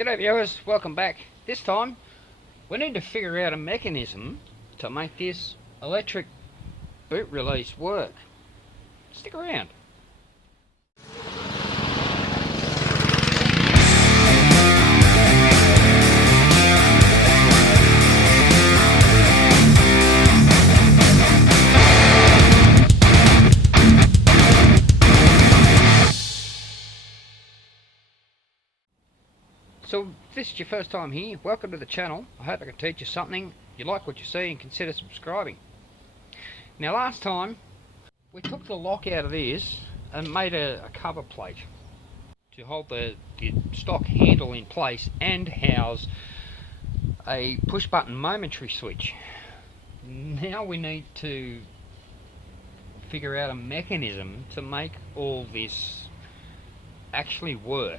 G'day viewers, welcome back. This time we need to figure out a mechanism to make this electric boot release work. Stick around. So if this is your first time here, welcome to the channel. I hope I can teach you something. If you like what you see, and consider subscribing. Now last time we took the lock out of this and made a cover plate to hold the stock handle in place and house a push button momentary switch. Now we need to figure out a mechanism to make all this actually work.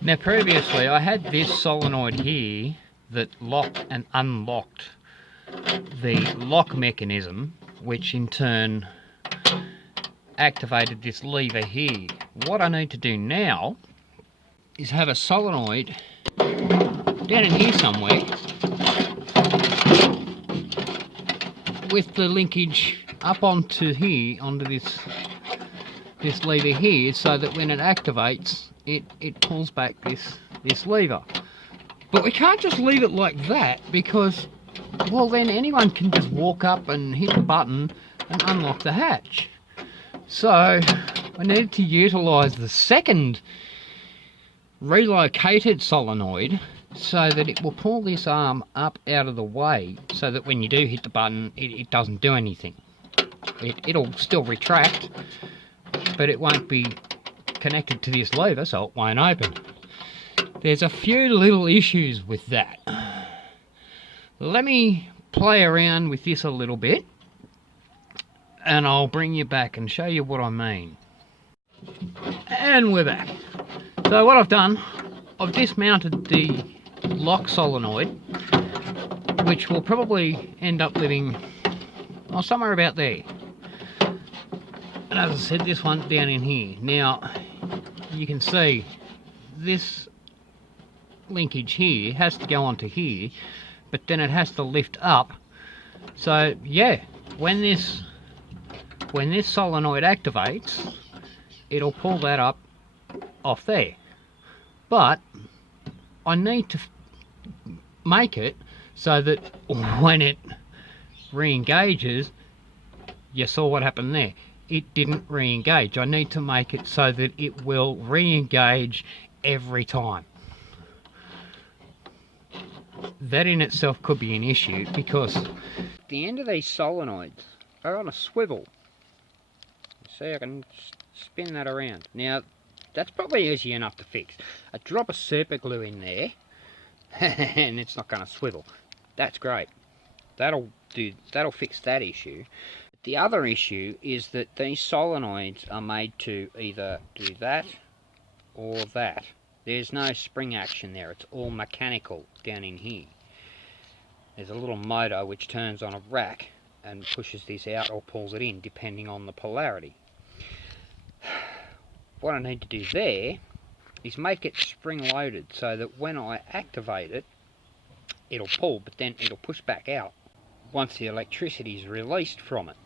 Now previously I had this solenoid here that locked and unlocked the lock mechanism, which in turn activated this lever here. What I need to do now is have a solenoid down in here somewhere with the linkage up onto here, onto this lever here, so that when it activates it pulls back this lever. But we can't just leave it like that, because well then anyone can just walk up and hit the button and unlock the hatch. So I need to utilise the second relocated solenoid so that it will pull this arm up out of the way, so that when you do hit the button it doesn't do anything. It'll still retract, but it won't be connected to this lever, so it won't open. There's a few little issues with that. Let me play around with this a little bit and I'll bring you back and show you what I mean. And we're back. So what I've done, I've dismounted the lock solenoid, which will probably end up living somewhere about there. And as I said, this one down in here. Now you can see this linkage here has to go onto here, but then it has to lift up. So yeah, when this solenoid activates, it'll pull that up off there. But I need to make it so that when it re-engages, you saw what happened there. It didn't re-engage. I need to make it so that it will re-engage every time. That in itself could be an issue, because the end of these solenoids are on a swivel. See, I can spin that around. Now that's probably easy enough to fix. I drop a super glue in there and it's not going to swivel. That's great. That'll fix that issue. The other issue is that these solenoids are made to either do that or that. There's no spring action there, it's all mechanical down in here. There's a little motor which turns on a rack and pushes this out or pulls it in, depending on the polarity. What I need to do there is make it spring loaded so that when I activate it, it'll pull, but then it'll push back out once the electricity is released from it.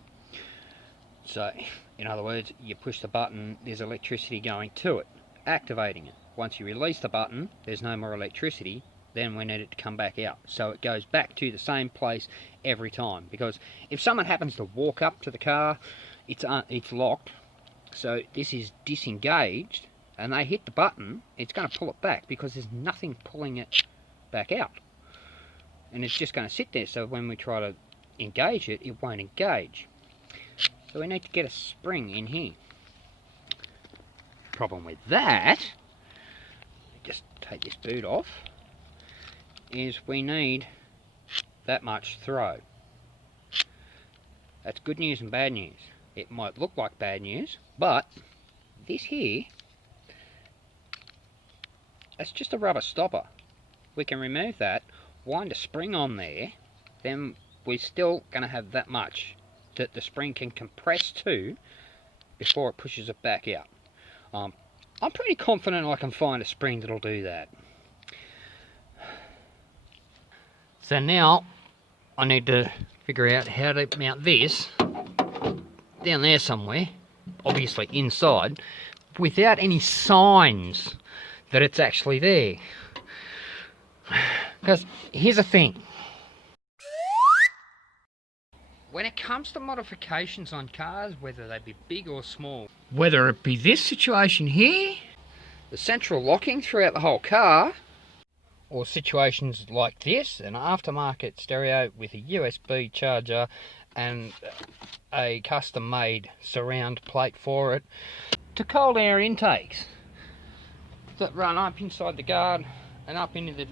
So, in other words, you push the button, there's electricity going to it, activating it. Once you release the button, there's no more electricity, then we need it to come back out. So it goes back to the same place every time. Because if someone happens to walk up to the car, it's locked, so this is disengaged, and they hit the button, it's going to pull it back because there's nothing pulling it back out. And it's just going to sit there, so when we try to engage it, it won't engage. So we need to get a spring in here. Problem with that, just take this boot off, is we need that much throw. That's good news and bad news. It might look like bad news, but this here, that's just a rubber stopper. We can remove that, wind a spring on there, then we're still going to have that much that the spring can compress to before it pushes it back out. I'm pretty confident I can find a spring that'll do that. So now I need to figure out how to mount this down there somewhere, obviously inside, without any signs that it's actually there. Because here's the thing. When it comes to modifications on cars, whether they be big or small, whether it be this situation here, the central locking throughout the whole car, or situations like this, an aftermarket stereo with a USB charger and a custom made surround plate for it, to cold air intakes that run up inside the guard and up into the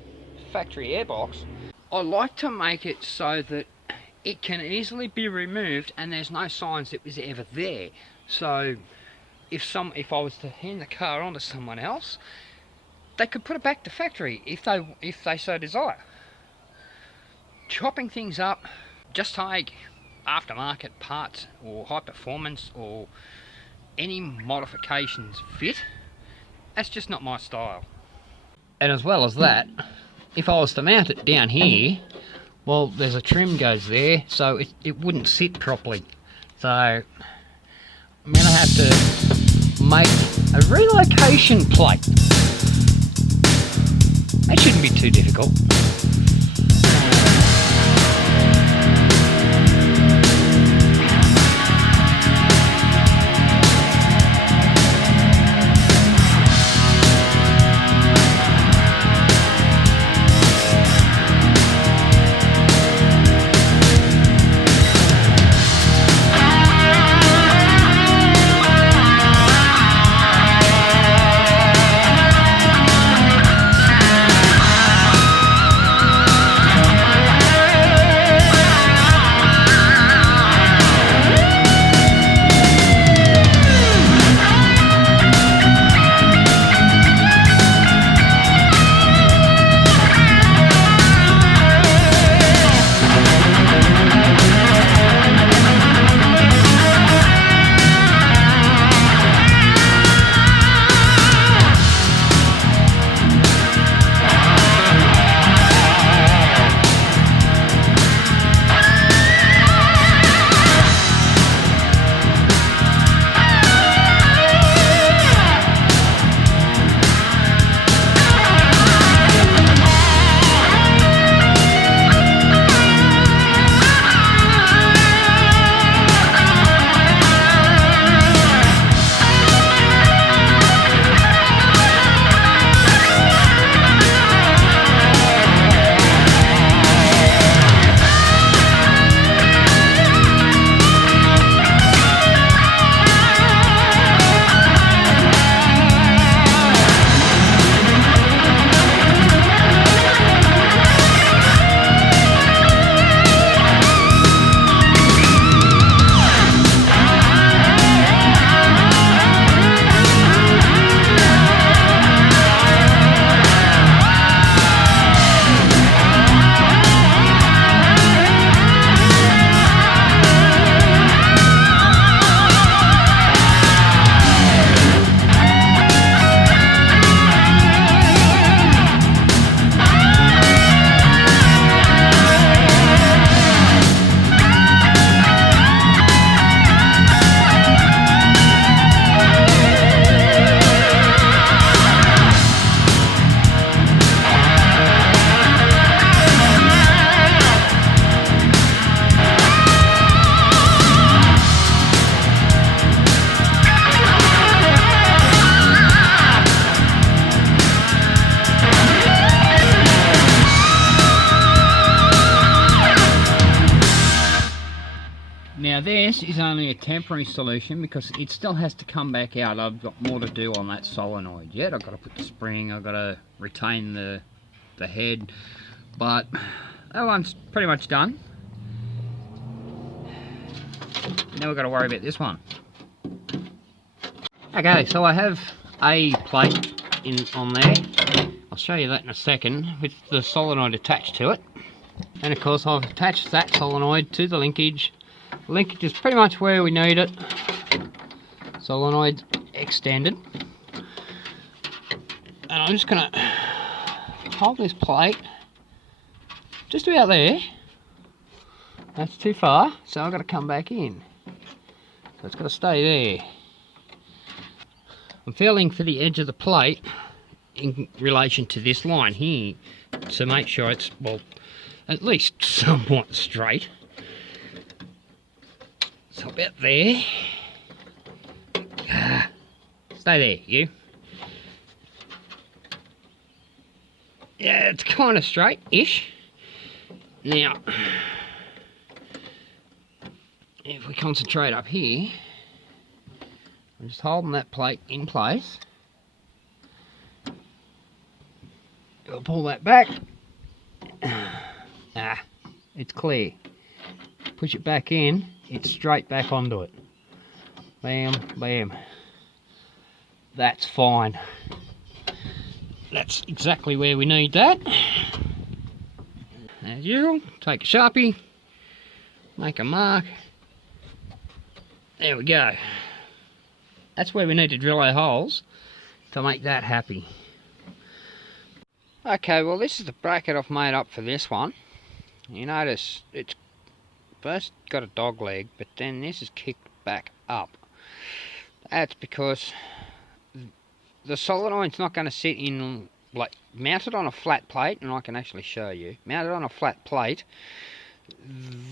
factory airbox, I like to make it so that it can easily be removed and there's no signs it was ever there. So if I was to hand the car on to someone else, they could put it back to factory if they so desire. Chopping things up, just take aftermarket parts or high performance or any modifications fit. That's just not my style. And as well as that, if I was to mount it down here, well, there's a trim goes there, so it wouldn't sit properly. So I'm going to have to make a relocation plate. That shouldn't be too difficult. Now this is only a temporary solution because it still has to come back out. I've got more to do on that solenoid yet. I've got to put the spring, I've got to retain the head, but that one's pretty much done. Now we've got to worry about this one. Okay, so I have a plate on there. I'll show you that in a second with the solenoid attached to it. And of course I've attached that solenoid to the linkage. Linkage is pretty much where we need it. Solenoid extended. I'm just going to hold this plate just about there. That's too far, so I've got to come back in. So it's got to stay there. I'm feeling for the edge of the plate in relation to this line here to make sure it's, well, at least somewhat straight. So about there. Stay there, you. Yeah, it's kind of straight-ish. Now, if we concentrate up here, I'm just holding that plate in place. I'll pull that back. It's clear. Push it back in, it's straight back onto it. Bam, bam. That's fine. That's exactly where we need that. As usual, take a Sharpie, make a mark. There we go. That's where we need to drill our holes to make that happy. Okay, well this is the bracket I've made up for this one. You notice it's first got a dog leg, but then this is kicked back up. That's because the solenoid's not going to sit in, like, mounted on a flat plate, and I can actually show you. Mounted on a flat plate,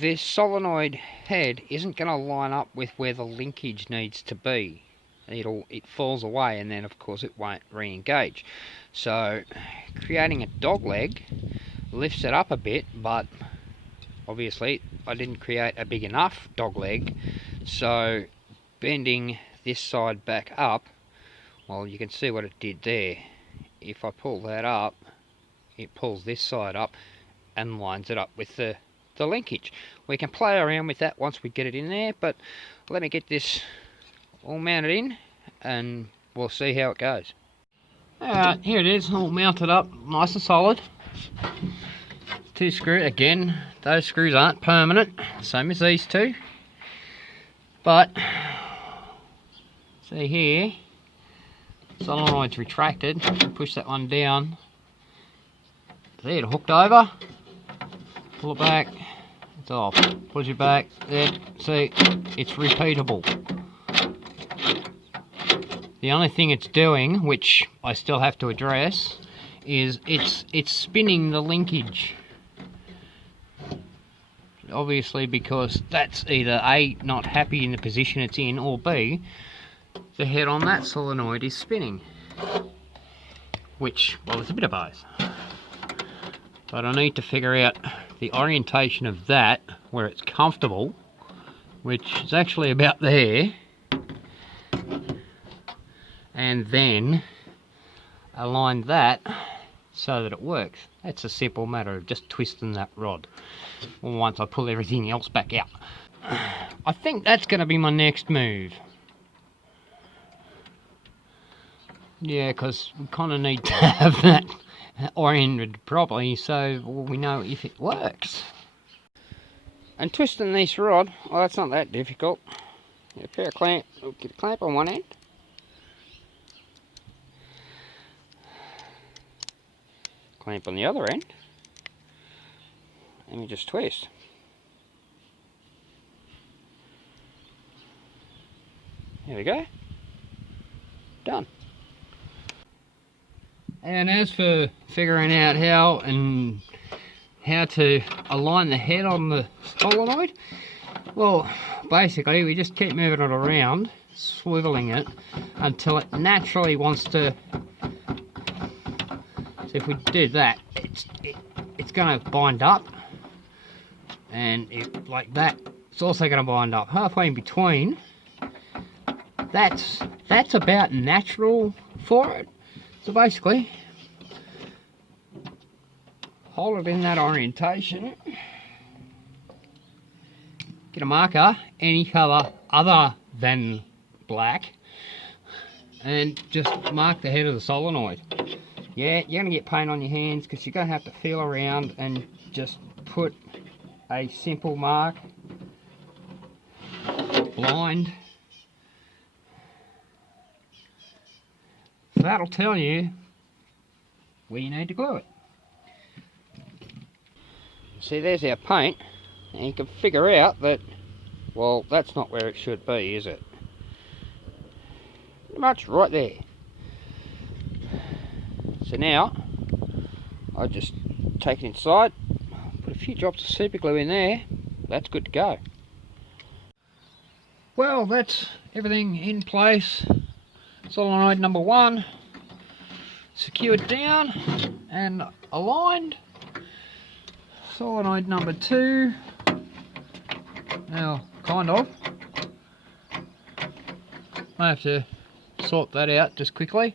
this solenoid head isn't going to line up with where the linkage needs to be. It falls away, and then of course it won't re-engage. So creating a dog leg lifts it up a bit, but obviously I didn't create a big enough dog leg, so bending this side back up, well, you can see what it did there. If I pull that up, it pulls this side up and lines it up with the linkage. We can play around with that once we get it in there, but let me get this all mounted in and we'll see how it goes. Alright, here it is, all mounted up, nice and solid. Two screws, again, those screws aren't permanent, same as these two. But, see here, solenoid's retracted, push that one down. See it hooked over, pull it back, it's off. Push it back, there, see, it's repeatable. The only thing it's doing, which I still have to address, is it's spinning the linkage. Obviously, because that's either A, not happy in the position it's in, or B, the head on that solenoid is spinning. Which, well, it's a bit of both. But I need to figure out the orientation of that, where it's comfortable, which is actually about there, and then align that so that it works. That's a simple matter of just twisting that rod once I pull everything else back out. I think that's going to be my next move. Yeah, because we kind of need to have that oriented properly so we know if it works. And twisting this rod, well, that's not that difficult. Get a pair of clamp, get a clamp on one end. Clamp on the other end, and we just twist. There we go. Done. And as for figuring out how to align the head on the solenoid, well, basically we just keep moving it around, swiveling it until it naturally wants to. So if we do that, it's going to bind up, and like that, it's also going to bind up. Halfway in between, that's about natural for it. So basically, hold it in that orientation. Get a marker, any colour other than black, and just mark the head of the solenoid. Yeah, you're going to get paint on your hands because you're going to have to feel around and just put a simple mark, blind. So that'll tell you where you need to glue it. See, there's our paint, and you can figure out that, well, that's not where it should be, is it? Pretty much right there. So now, I just take it inside, put a few drops of super glue in there, that's good to go. Well, that's everything in place. Solenoid number 1 secured down and aligned. Solenoid number 2, now kind of. I have to sort that out just quickly.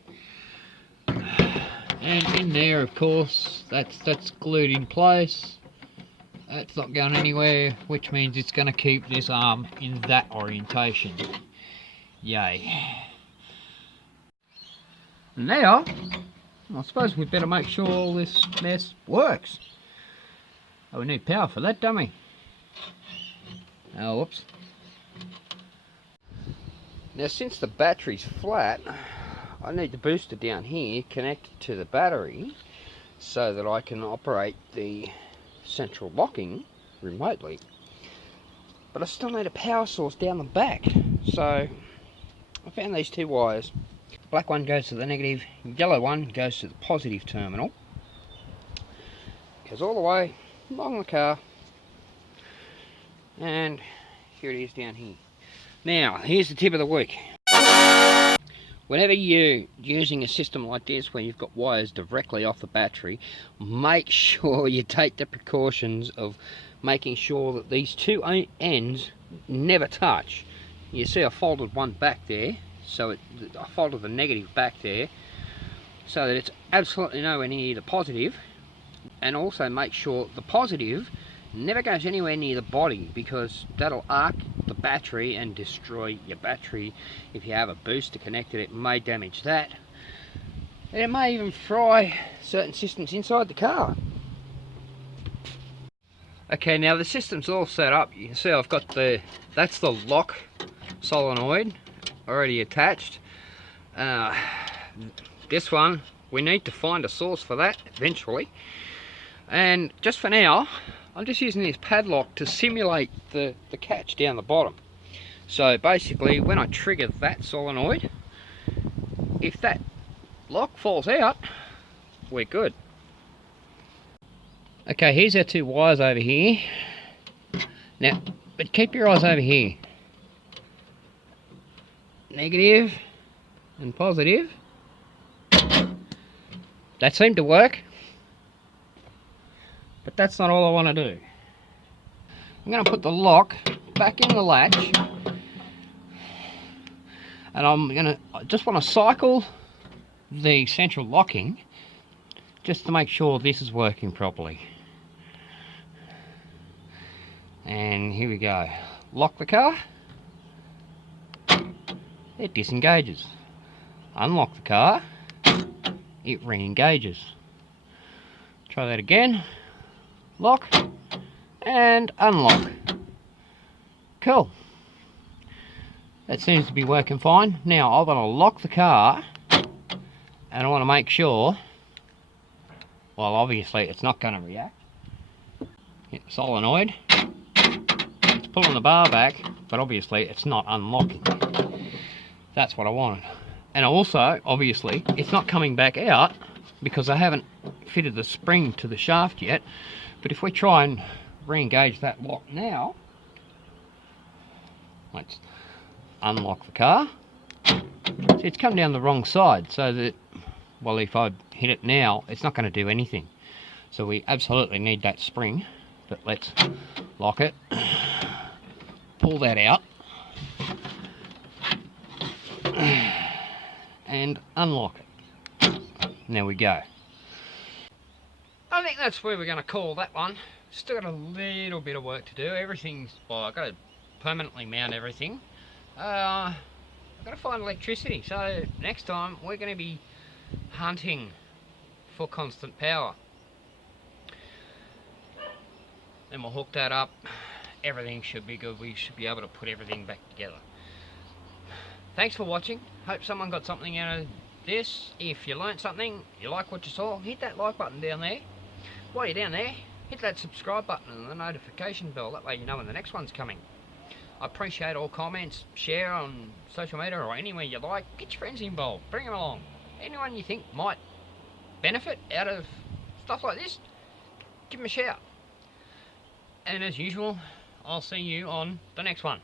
And in there, of course, that's glued in place. That's not going anywhere, which means it's going to keep this arm in that orientation. Yay. Now, I suppose we'd better make sure all this mess works. Oh, we need power for that, don't we? Oh, whoops. Now, since the battery's flat, I need the booster down here connected to the battery so that I can operate the central locking remotely. But I still need a power source down the back, so I found these 2 wires. Black one goes to the negative, yellow one goes to the positive terminal. Goes all the way along the car, and here it is down here. Now, here's the tip of the week. Whenever you're using a system like this where you've got wires directly off the battery, make sure you take the precautions of making sure that these 2 ends never touch. You see I folded one back there, so I folded the negative back there so that it's absolutely nowhere near the positive, and also make sure the positive never goes anywhere near the body, because that'll arc the battery and destroy your battery. If you have a booster connected, it may damage that, and it may even fry certain systems inside the car. Okay, now the system's all set up. You can see I've got that's the lock solenoid already attached. This one, we need to find a source for that eventually, and just for now I'm just using this padlock to simulate the catch down the bottom. So basically, when I trigger that solenoid, if that lock falls out, we're good. Okay, here's our 2 wires over here. Now, but keep your eyes over here. Negative and positive. That seemed to work. But that's not all I want to do. I'm going to put the lock back in the latch, and I just want to cycle the central locking just to make sure this is working properly. And here we go. Lock the car. It disengages. Unlock the car. It re-engages. Try that again. Lock and unlock. Cool. That seems to be working fine. Now I want to lock the car, and I want to make sure, well, obviously it's not going to react. Hit the solenoid. It's pulling the bar back, but obviously it's not unlocking. That's what I wanted. And also, obviously, it's not coming back out because I haven't fitted the spring to the shaft yet. But if we try and re-engage that lock now, let's unlock the car. See, it's come down the wrong side, so that, well, if I hit it now, it's not going to do anything. So we absolutely need that spring. But let's lock it, pull that out, and unlock it. There we go. I think that's where we're going to call that one. Still got a little bit of work to do. Everything's, well, I've got to permanently mount everything. I've got to find electricity. So next time we're going to be hunting for constant power. Then we'll hook that up. Everything should be good. We should be able to put everything back together. Thanks for watching. Hope someone got something out of this. If you learnt something, you like what you saw, hit that like button down there. While you're down there, hit that subscribe button and the notification bell, that way you know when the next one's coming. I appreciate all comments, share on social media or anywhere you like. Get your friends involved, bring them along. Anyone you think might benefit out of stuff like this, give them a shout. And as usual, I'll see you on the next one.